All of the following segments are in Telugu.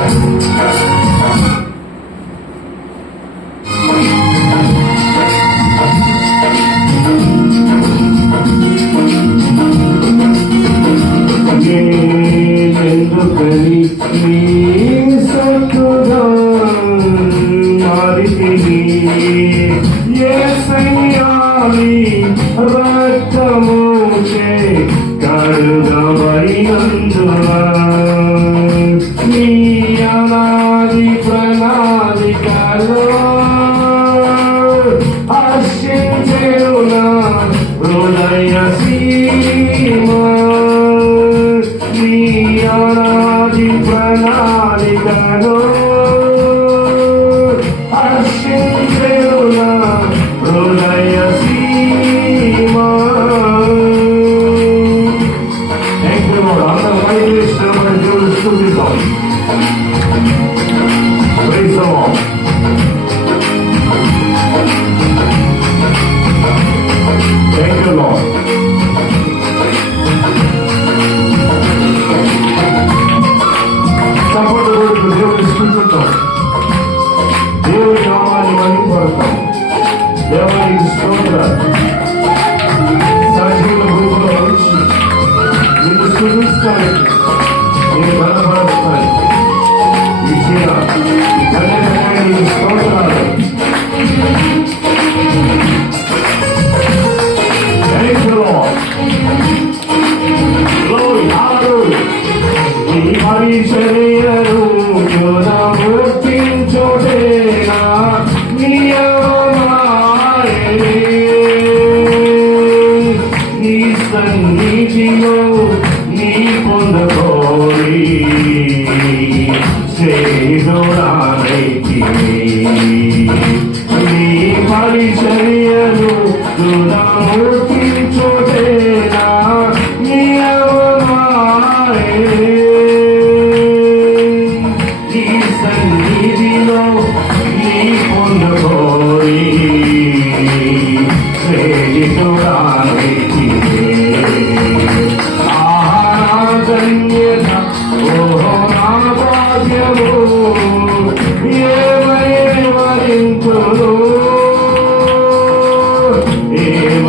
Yes. అనాది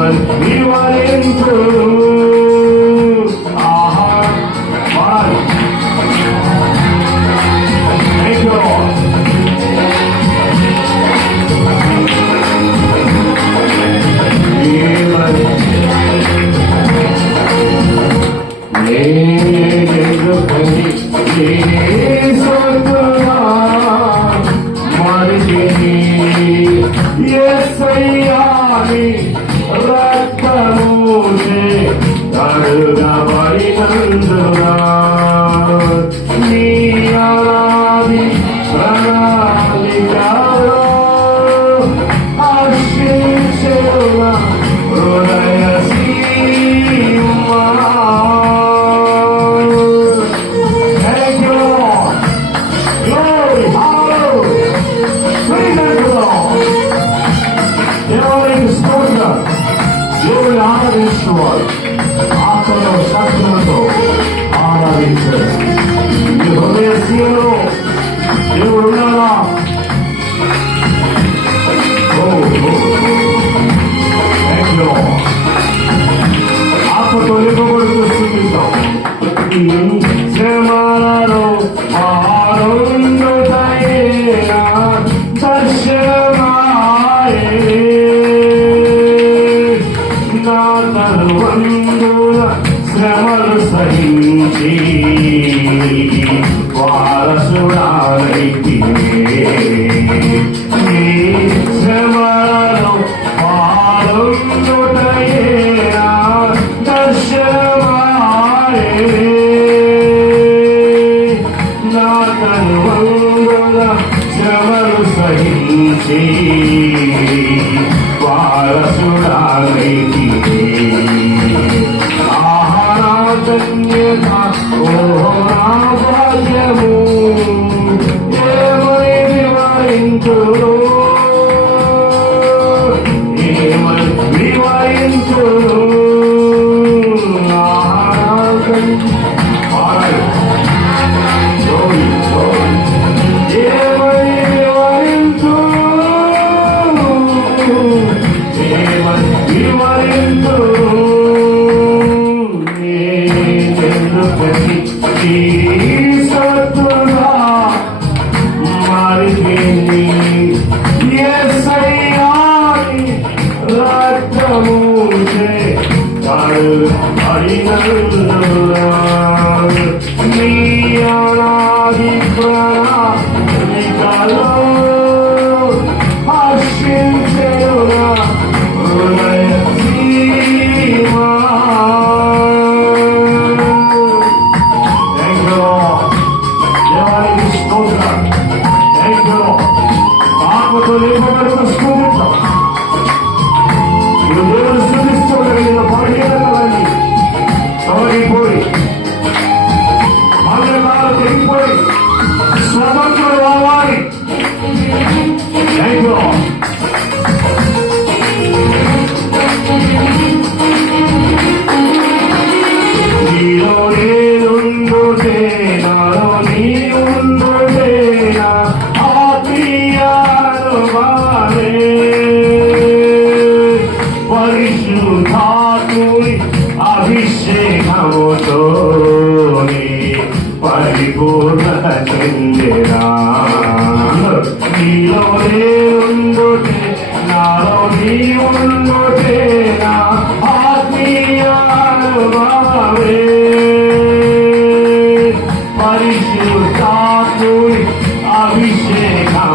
We Meanwhile, see. என்று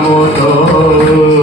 Ramazan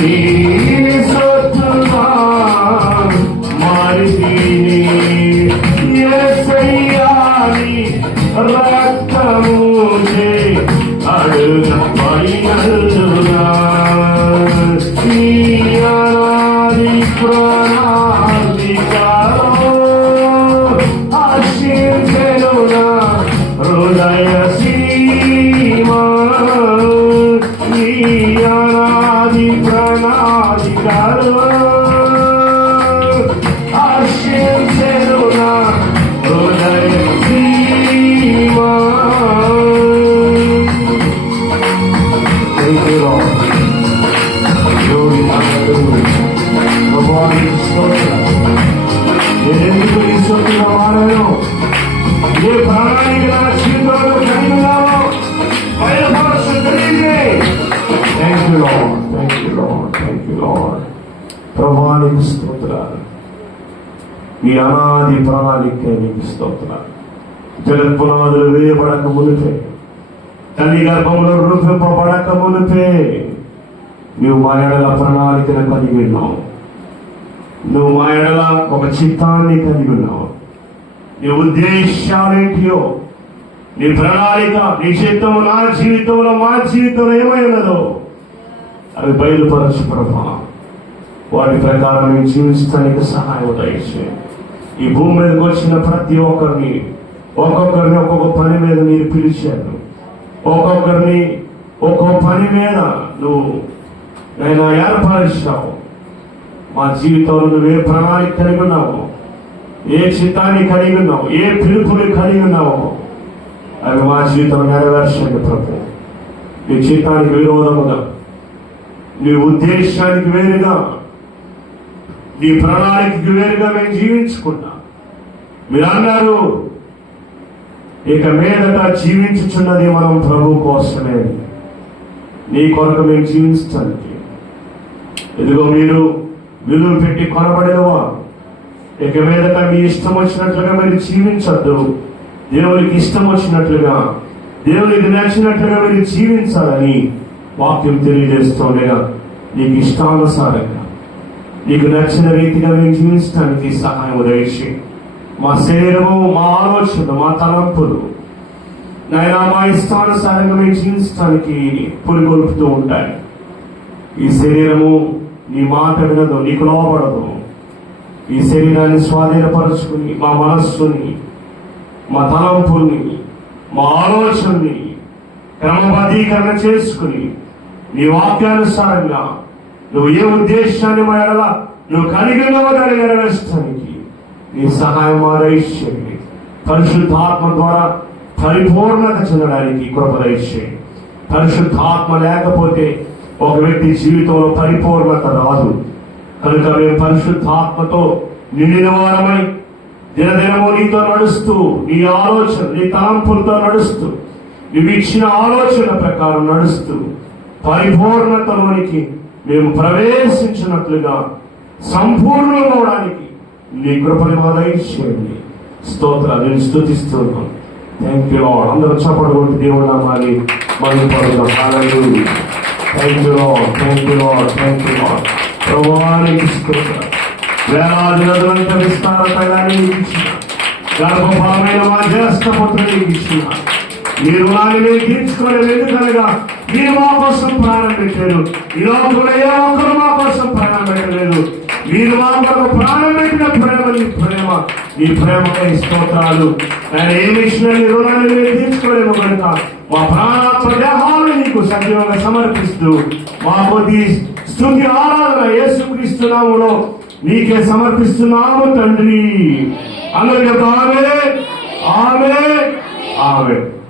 Thank you. Thank you, Lord. Glory, hallelujah. ప్రభువానికి స్తోత్రం. నేనెందుకు నీ సొత్తుగా మారాను ఏ ప్రాణానికి నా జీవితంలో కలిగి ఉన్నావో బయలుపరచు తెలియజే thank you Lord thank you Lord thank you Lord ప్రభువానికి స్తోత్రాలు ఈ అనాది ప్రణాళిక నీకు స్తోత్రాలు జగత్ పునాదులు వేయబడక మునిపే తల్లి గర్భంలో రూపింపబడక మునిపే నువ్వు మా ఎడల ప్రణాళికను కలిగి ఉన్నావు. నువ్వు మా ఎడల ఒక చిత్తాన్ని కలిగి ఉన్నావు. నీ ఉద్దేశాలేంటియో నీ ప్రణాళిక నీ చిత్తం నా జీవితంలో మా జీవితంలో ఏమై ఉన్నదో అవి బయలుపరచు ప్రభా. వాటి ప్రకారం మేము జీవించడానికి సహాయం దయచేయండి ఈ భూమి మీదకి వచ్చిన ప్రతి ఒక్కరిని ఒక్కొక్కరిని ఒక్కొక్క పని మీద మీరు పిలిచారు. ఒక్కొక్కరిని ఒక్కో పని మీద నువ్వు నేను ఏర్పరిచావు మా జీవితంలో నువ్వు ఏ ప్రణాళిక కలిగి ఉన్నావు? ఏ చిత్తాన్ని కలిగి ఉన్నావు? ఏ పిలుపుని కలిగి ఉన్నావు? అవి మా జీవితం నెరవేర్చండి ప్రభు. నీ చిత్తానికి విరోధముగా నీ ఉద్దేశానికి వేరుగా నీ ప్రణాళికకి వేరుగా మేము జీవించుకున్నా మీరు అన్నారు ఇక మీదట జీవించుచున్నది మనం ప్రభు కోసమే. నీ కొరకు మేము జీవించడానికి ఇదిగో మీరు విలువ పెట్టి కొనబడినవా? ఇక మీదట మీ ఇష్టం వచ్చినట్లుగా మీరు జీవించద్దు. దేవునికి ఇష్టం వచ్చినట్లుగా దేవునికి నచ్చినట్లుగా మీరు జీవించాలని వాక్యం తెలియజేస్తుండగా నీకు ఇష్టానుసారంగా నీకు నచ్చిన రీతిగా మేము జీవించడానికి సహాయం దయచేయండి. మా శరీరము మా ఆలోచనలు మా తలంపులు. నాయన మా ఇష్టానుసారంగా మేము జీవించడానికి పురిగొల్పుతూ ఉంటాయి. ఈ శరీరము నీ మాట వినదు నీకు లోపడదు ఈ శరీరాన్ని స్వాధీనపరుచుకుని మా మనస్సుని మా తలంపుల్ని మా ఆలోచనని క్రమబద్ధీకరణ చేసుకుని నీ వాక్యానుసారంగా నువ్వు ఏ ఉద్దేశాన్ని మా ఎడల నువ్వు కలిగి నెరవేర్చడానికి నీ సహాయం ఆదరించండి పరిశుద్ధాత్మ ద్వారా పరిపూర్ణత చెందడానికి కృప పరిశుద్ధాత్మ లేకపోతే ఒక వ్యక్తి జీవితంలో పరిపూర్ణత రాదు. కనుక మేము పరిశుద్ధాత్మతో నిండిన వారమై దినదినము నీతో నడుస్తూ నీ ఆలోచన నీ తలంపులతో నడుస్తూ నువ్వు ఇచ్చిన ఆలోచన ప్రకారం నడుస్తూ పరిపూర్ణతలోనికి మేము ప్రవేశించినట్లుగా సంపూర్ణమవడానికి నీ కృపని మా దయచేయండి స్తోత్రాలు నేను స్థుతిస్తున్నాను థ్యాంక్ యూ లాడ్ అందరూ చప్పటి కొట్టి దేవుడు నామాన్ని మనం పడుతున్నాం హాలూయా thank you Lord thank you Lord thank you Lord ప్రభువానికి స్తోత్రం. వేలాది నదులంత విస్తార తైలాన్ని ఇచ్చిన గర్భఫలమైన మా జ్యేష్ఠ పుత్రునికి ఇచ్చిన ఈ రుణాన్ని మేము తీర్చుకోలేదు ఎందుకనగా మీరు మా కోసం ప్రాణం పెట్టారు. ఈ లోపల ఏ ఒక్కరు మా కోసం ప్రాణం పెట్టలేదు. మీరు మా కొరకు ప్రాణం పెట్టిన ప్రేమ. నీ ప్రేమ నీ ప్రేమకై స్తోత్రాలు. ఆయన ఏమి ఇచ్చిన నీ రుణాన్ని మేము తీర్చుకోలేము కనుక మా ప్రాణాత్మ దేహాలు నీకు సజీవంగా సమర్పిస్తూ మా కొద్ది స్థుతి ఆరాధన యేసుక్రీస్తునాములో నీకే సమర్పిస్తున్నాము తండ్రి. అందరికీ ఆమె ఆమె ఆమె